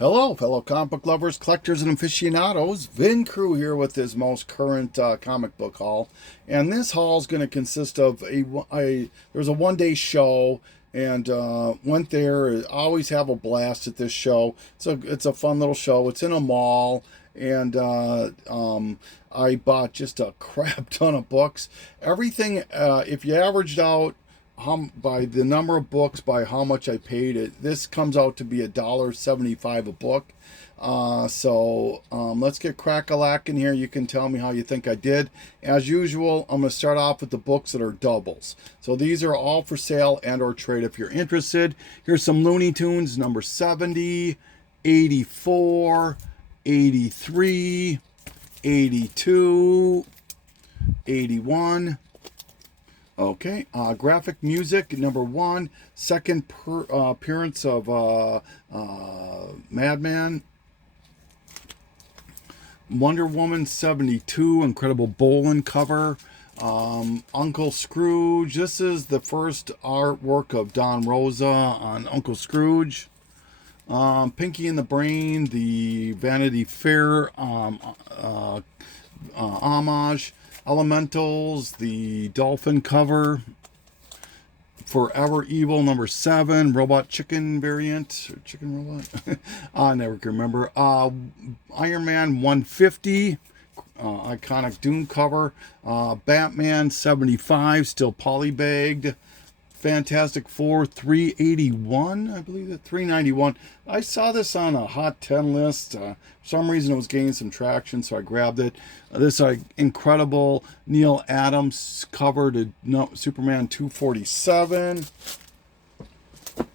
Hello, fellow comic book lovers, collectors, and aficionados. Vin Crew here with his most current comic book haul, and this haul is going to consist of there's a one-day show, and went there. Always have a blast at this show. It's a fun little show. It's in a mall, and I bought just a crap ton of books. Everything, if you averaged out by the number of books by how much I paid it, this comes out to be $1.75 a book. Let's get crack-a-lack in here. You can tell me how you think I did. As usual, I'm going to start off with the books that are doubles. So these are all for sale and or trade if you're interested. Here's some Looney Tunes, number 70, 84, 83, 82, 81. Okay, graphic music, number 1, second appearance of Madman. Wonder Woman 72, Incredible Bowling cover. Uncle Scrooge, this is the first artwork of Don Rosa on Uncle Scrooge. Pinky and the Brain, the Vanity Fair homage. Elementals, the Dolphin cover. Forever Evil, number 7, Robot Chicken variant, or Chicken Robot, I never can remember. Iron Man 150, iconic Doom cover. Batman 75, still polybagged. Fantastic Four 381, I believe that 391. I saw this on a Hot 10 list. For some reason it was gaining some traction, so I grabbed it. This incredible Neil Adams cover to Superman 247. All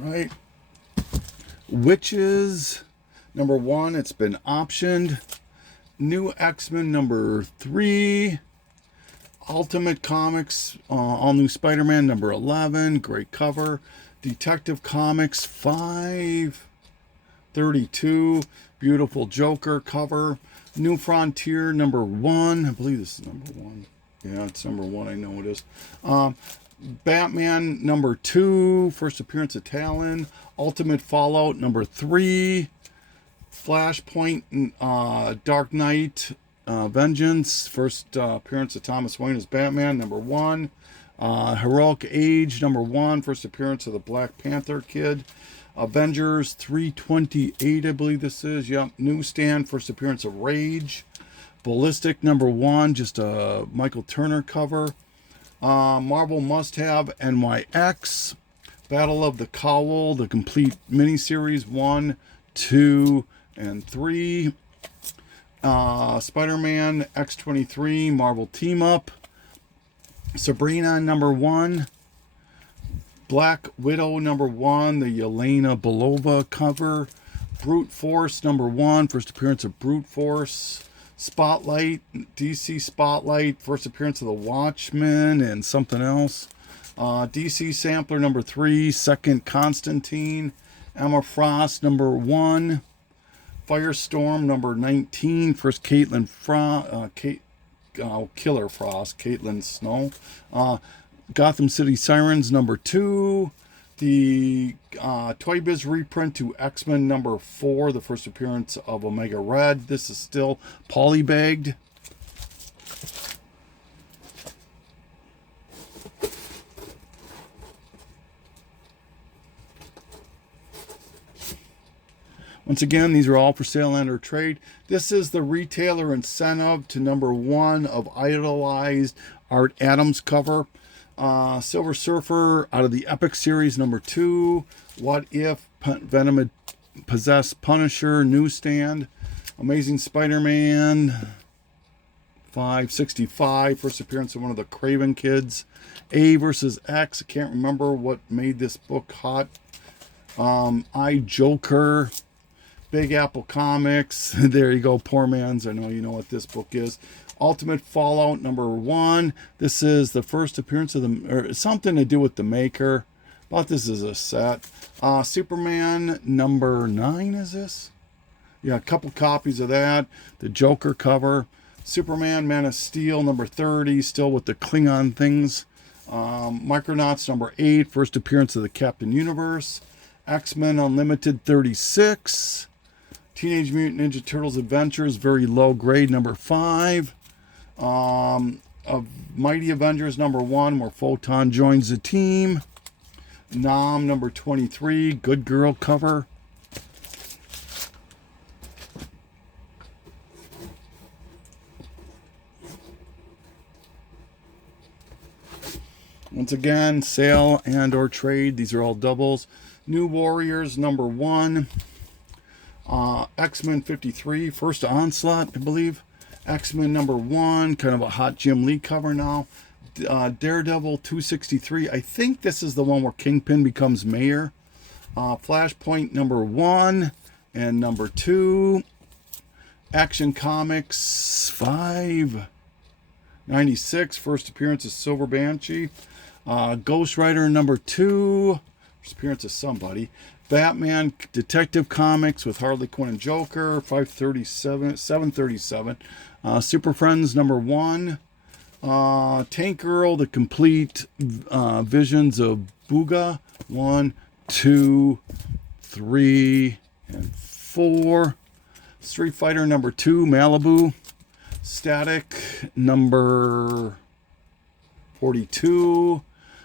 right. Witches, number 1, it's been optioned. New X-Men number 3, Ultimate Comics, all new Spider-Man number 11, great cover. Detective Comics 532, beautiful Joker cover. New Frontier number 1, I believe this is number 1. Yeah, it's number 1, I know it is. Batman number 2, first appearance of Talon. Ultimate Fallout number 3. Flashpoint, Dark Knight, Vengeance, first appearance of Thomas Wayne as Batman, number 1. Heroic Age, number 1, first appearance of the Black Panther Kid. Avengers 328, I believe this is. Yep, Newsstand, first appearance of Rage. Ballistic, number 1, just a Michael Turner cover. Marvel Must Have NYX. Battle of the Cowl, the complete miniseries 1, 2, and 3. Spider-Man X-23 Marvel Team Up. Sabrina number 1. Black Widow number 1, the Yelena Belova cover. Brute Force number 1, first appearance of Brute Force. Spotlight, DC Spotlight, first appearance of the Watchmen and something else. DC Sampler number 3, second Constantine. Emma Frost number 1. Firestorm number 19, first Caitlin Killer Frost, Caitlin Snow. Gotham City Sirens number 2. The Toy Biz reprint to X-Men number 4, the first appearance of Omega Red. This is still polybagged. Once again, these are all for sale and or trade. This is the retailer incentive to number 1 of Idolized Art Adams cover. Silver Surfer out of the Epic series number 2. What If, Venom Possessed Punisher, Newsstand. Amazing Spider-Man 565, first appearance of one of the Craven kids. A versus X, I can't remember what made this book hot. I Joker. Big Apple Comics. There you go, poor man's. I know you know what this book is. Ultimate Fallout number 1. This is the first appearance of or something to do with the maker. But this is a set. Superman number 9 is this? Yeah, a couple copies of that. The Joker cover. Superman Man of Steel number 30, still with the Klingon things. Micronauts number 8, first appearance of the Captain Universe. X-Men Unlimited 36. Teenage Mutant Ninja Turtles Adventures, very low grade, number 5. Of Mighty Avengers number 1, where Photon joins the team. Nom number 23, Good Girl cover. Once again, sale and or trade. These are all doubles. New Warriors number 1. X-Men 53, first Onslaught, I believe. X-Men number 1, kind of a hot Jim Lee cover now. Daredevil 263. I think this is the one where Kingpin becomes mayor. Flashpoint number 1 and number 2. Action Comics 596, first appearance of Silver Banshee. Ghost Rider number 2, first appearance of somebody. Batman Detective Comics with Harley Quinn and Joker, 737. Super Friends number 1. Tank Girl, the complete visions of Booga, 1, 2, 3, and 4. Street Fighter number 2, Malibu. Static number 42.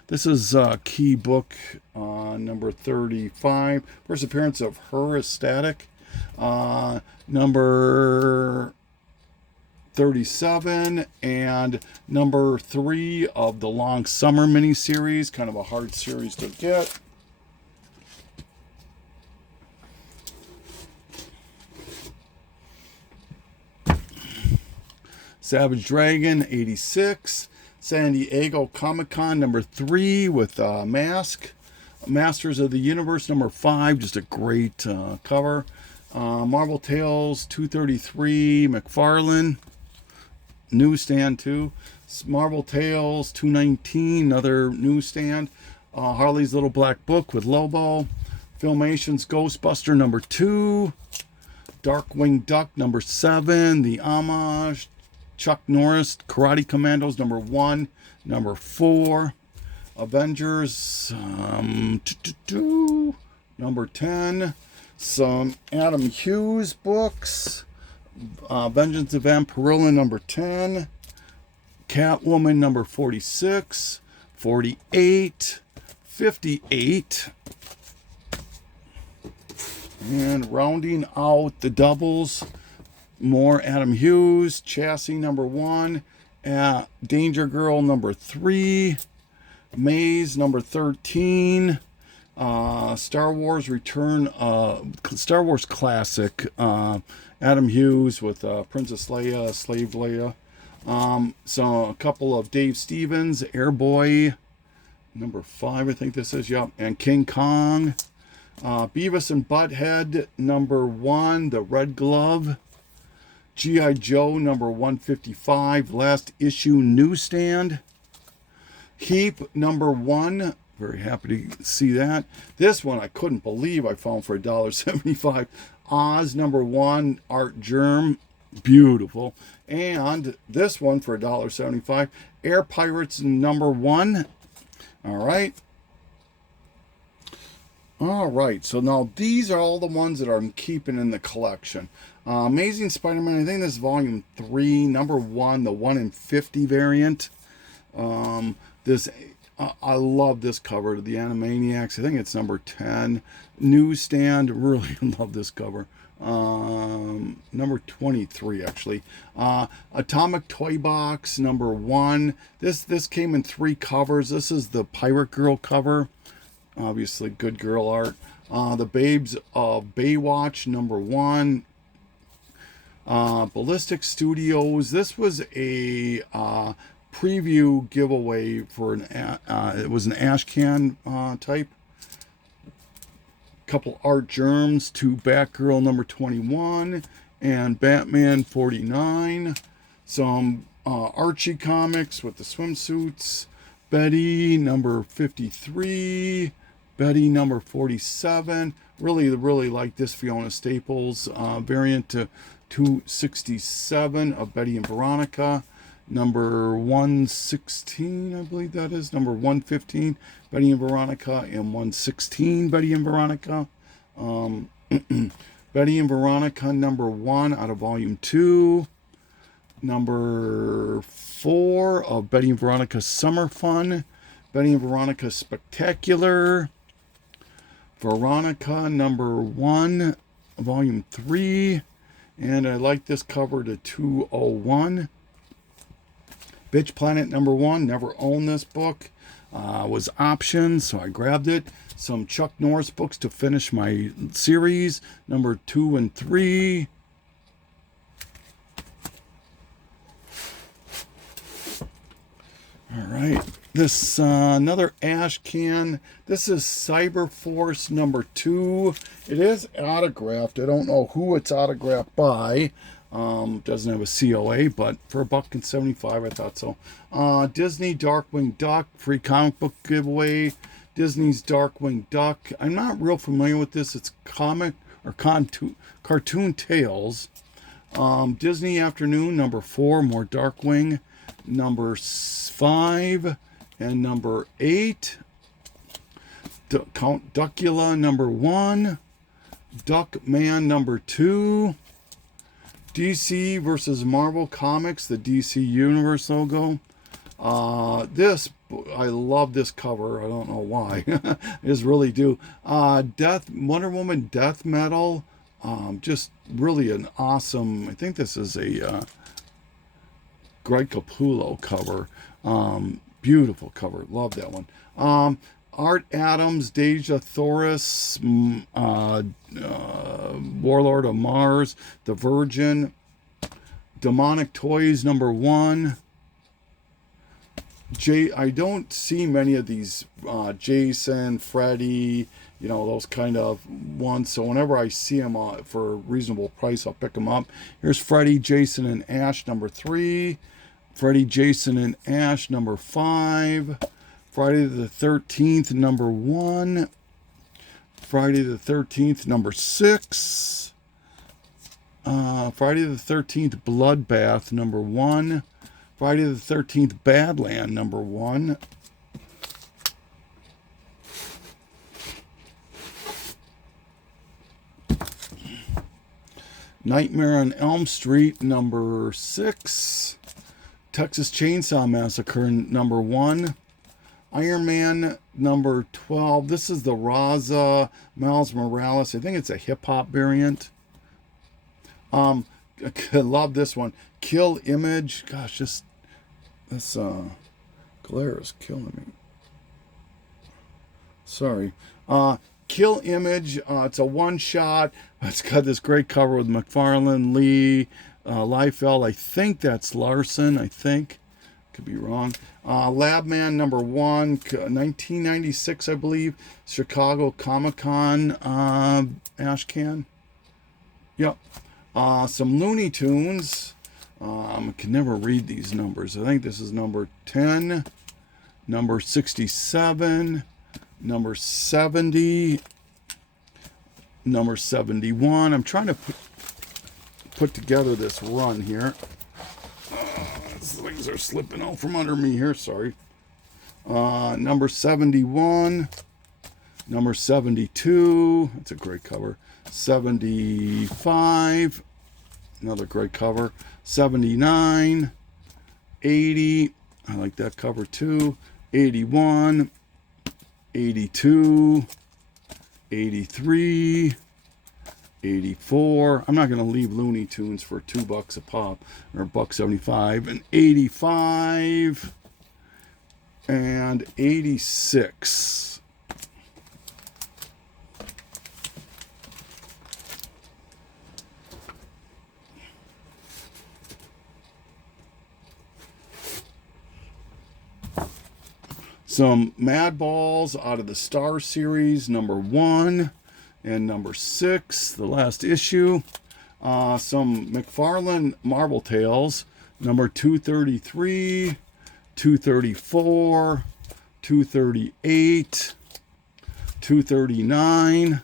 This is Key Book number 35. First appearance of her as Static. Number 37 and number 3 of the Long Summer miniseries. Kind of a hard series to get. Savage Dragon 86. San Diego Comic-Con number 3 with Mask. Masters of the Universe number 5, just a great cover. Marvel Tales 233, McFarlane, newsstand too. Marvel Tales 219, another newsstand. Harley's Little Black Book with Lobo. Filmation's Ghostbuster number 2. Darkwing Duck number 7, The Homage. Chuck Norris, Karate Commandos number 1, number 4. Avengers number 10. Some Adam Hughes books. Vengeance of Vampirilla number 10. Catwoman number 46, 48, 58. And rounding out the doubles, more Adam Hughes, Chassis number 1, Danger Girl number 3, Maze number 13, Star Wars Return, Star Wars Classic, Adam Hughes with Princess Leia, Slave Leia. So a couple of Dave Stevens, Airboy number 5, I think this is, yep, and King Kong. Beavis and Butthead number 1, The Red Glove. G.I. Joe number 155, last issue newsstand. Heap number 1, very happy to see that. This one I couldn't believe I found for $1.75. Oz number 1, Art Germ, beautiful. And this one for $1.75, Air Pirates number 1. All right. All right, so now these are all the ones that I'm keeping in the collection. Amazing Spider-Man, I think this is volume 3, number 1, the 1 in 50 variant. I love this cover, the Animaniacs. I think it's number 10. Newsstand, really love this cover. Number 23, actually. Atomic Toy Box, number 1. This came in 3 covers. This is the Pirate Girl cover. Obviously, good girl art. The Babes of Baywatch, number 1. Ballistic Studios. This was a preview giveaway for an. It was an Ashcan type. Couple Art Germs to Batgirl number 21 and Batman 49. Some Archie comics with the swimsuits. Betty number 53. Betty number 47. Really like this Fiona Staples variant to 267 of Betty and Veronica. number 116, I believe that is, number 115, Betty and Veronica, and 116, Betty and Veronica. Betty and Veronica, number 1 out of volume 2. Number 4 of Betty and Veronica Summer Fun. Betty and Veronica Spectacular. Veronica, number 1, volume 3. And I like this cover to 201. Bitch Planet number 1. Never owned this book. Was optioned, so I grabbed it. Some Chuck Norris books to finish my series. Number 2 and 3. All right. This another ash can. This is Cyberforce number 2. It is autographed. I don't know who it's autographed by. Doesn't have a COA, but for $1.75, I thought so. Disney Darkwing Duck, free comic book giveaway. Disney's Darkwing Duck. I'm not real familiar with this. It's comic or cartoon tales. Disney Afternoon number 4, more Darkwing. Number 5 and number 8. Count Duckula number 1. Duckman number 2. DC versus Marvel Comics, the DC Universe logo. I love this cover. I don't know why. I just really do. Wonder Woman Death Metal. Just really an awesome, I think this is a Greg Capullo cover. Beautiful cover. Love that one. Art Adams, Deja Thoris, Warlord of Mars, The Virgin, Demonic Toys number 1. I don't see many of these Jason, Freddy, those kind of ones. So whenever I see them for a reasonable price, I'll pick them up. Here's Freddy, Jason, and Ash number 3. Freddy, Jason, and Ash number 5. Friday the 13th, number 1. Friday the 13th, number 6. Friday the 13th, Bloodbath, number 1. Friday the 13th, Badland, number 1. Nightmare on Elm Street, number 6. Texas Chainsaw Massacre, number 1. Iron Man number 12. This is the Raza Miles Morales. I think it's a hip-hop variant. I love this one. Kill Image. Gosh, this glare is killing me. Sorry. Kill Image. It's a one-shot. It's got this great cover with McFarlane, Lee, Liefeld. I think that's Larson. I think. Could be wrong. Labman number 1, 1996, I believe. Chicago Comic-Con ash can. Yep. Some Looney Tunes. I can never read these numbers. I think this is number 10, number 67, number 70, number 71. I'm trying to put together this run here. Things are slipping out from under me here. Sorry. Number 71, number 72. That's a great cover. 75. Another great cover. 79. 80. I like that cover too. 81. 82. 83. 84. I'm not going to leave Looney Tunes for $2 a pop, or $1.75. And 85 and 86. Some Mad Balls out of the Star Series, number 1. And number 6, the last issue. Some McFarlane Marvel Tales, number 233, 234, 238, 239.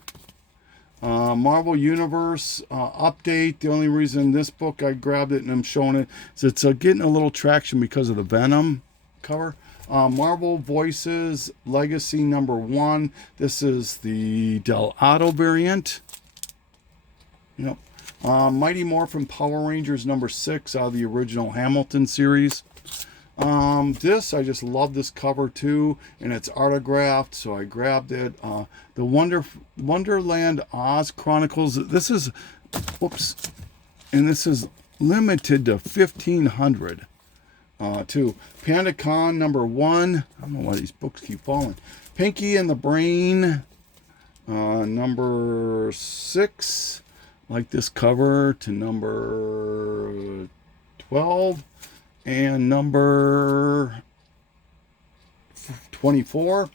Marvel Universe update. The only reason this book I grabbed it and I'm showing it is it's getting a little traction because of the Venom cover. Marvel Voices Legacy #1. This is the Del Otto variant. Yep. Mighty Morphin Power Rangers #6 out of the original Hamilton series. This, I just love this cover too, and it's autographed, so I grabbed it. The Wonderland Oz Chronicles. This is, whoops, and this is limited to 1,500. Too. PandaCon #1. I don't know why these books keep falling. Pinky and the Brain. #6. Like this cover to number 12. And number 24,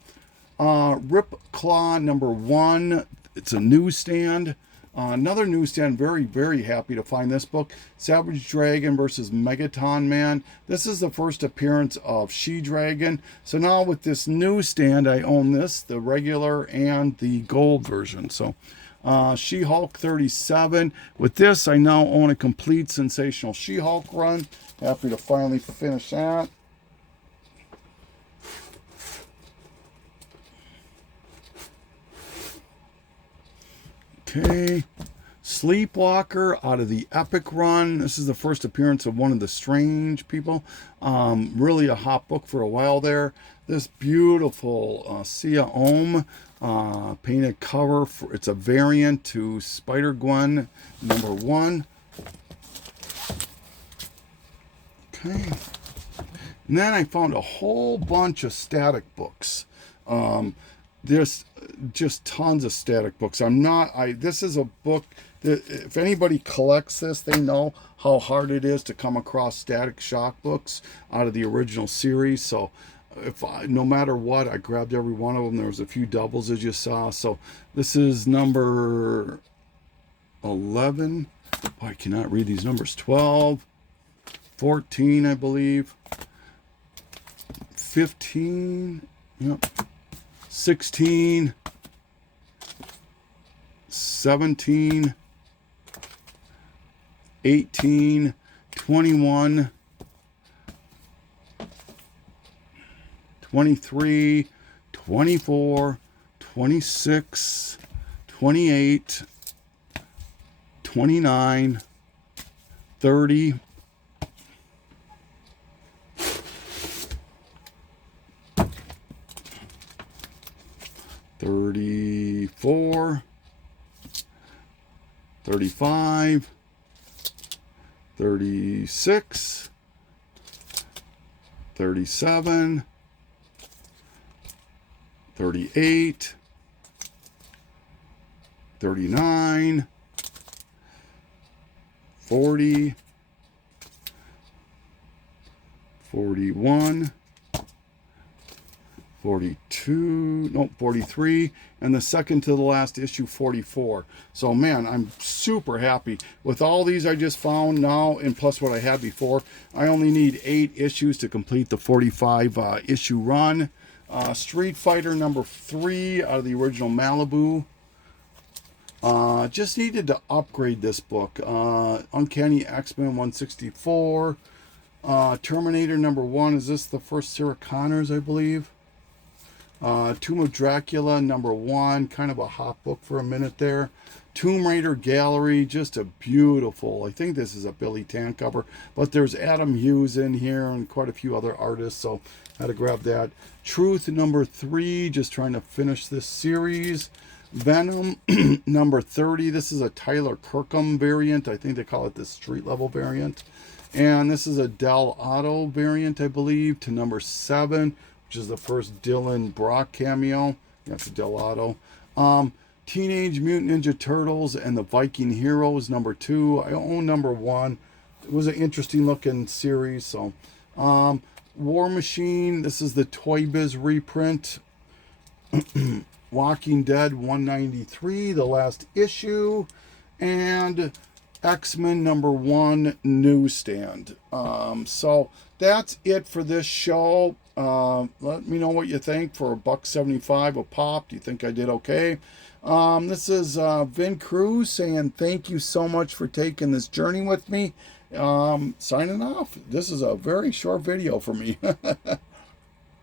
Rip Claw #1. It's a newsstand. Another newsstand. Very, very happy to find this book. Savage Dragon versus Megaton Man. This is the first appearance of She-Dragon. So now with this newsstand, I own this, the regular and the gold version. So She-Hulk 37. With this, I now own a complete Sensational She-Hulk run. Happy to finally finish that. Okay. Sleepwalker out of the Epic run. This is the first appearance of one of the Strange people. Really a hot book for a while there. This beautiful Sia Ohm painted cover. It's a variant to Spider-Gwen #1. Okay. And then I found a whole bunch of static books. There's just tons of static books. This is a book that if anybody collects this, they know how hard it is to come across Static Shock books out of the original series. So no matter what, I grabbed every one of them. There was a few doubles as you saw. So this is number 11. Oh, I cannot read these numbers. 12. 14, I believe. 15. Yep. 16. 17. 18. 21. 23. 24. 26. 28. 29. 30. 34, 35, 36, 37, 38, 39, 40, 41, 42, no, 43, and the second to the last issue, 44. So, man, I'm super happy with all these I just found now, and plus what I had before. I only need 8 issues to complete the 45 issue run. Street Fighter #3 out of the original Malibu. Just needed to upgrade this book. Uncanny X-Men 164. Terminator #1. Is this the first Sarah Connors, I believe? Tomb of Dracula #1, kind of a hot book for a minute there. Tomb Raider Gallery, just a beautiful, I think this is a Billy Tan cover, but there's Adam Hughes in here and quite a few other artists, so I had to grab that. Truth #3, just trying to finish this series. Venom #30, this is a Tyler Kirkham variant. I think they call it the street level variant. And this is a Del Otto variant, I believe, to #7. Which is the first Dylan Brock cameo. That's a Del Otto. Teenage Mutant Ninja Turtles and the Viking Heroes #2. I own #1. It was an interesting looking series. So, War Machine. This is the Toy Biz reprint. Walking Dead 193, the last issue, and X-Men #1 newsstand. So that's it for this show. Let me know what you think for $1.75 a pop. Do you think I did okay? This is Vin Cruz saying thank you so much for taking this journey with me. Signing off. This is a very short video for me.